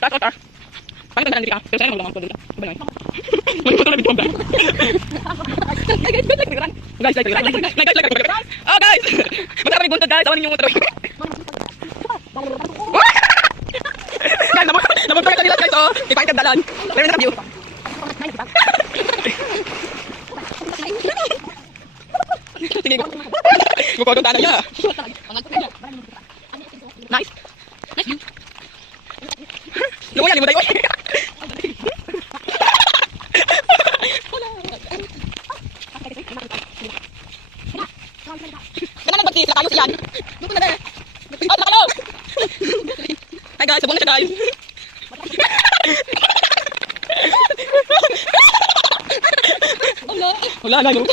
Taas, taas. Paano ka nandito ka? Pero sa'yo lang ako dito. Diba na? Mali ko na nabito ang bag. Guys, like. Oh guys! Masarap yung buntod guys. Awan ninyo muna. Guys, namunta ka kanila guys. Oh, ipain ka dalan. Meron na view. Sige ko. Gukodong dalan niya. Nice. Nice view. Lumayan, limuday ko. Ganun ang bagtis, nakayos yan. Doon ko na rin. Oh, nakalaw! Hi guys, sabong na siya guys. Wala na yun.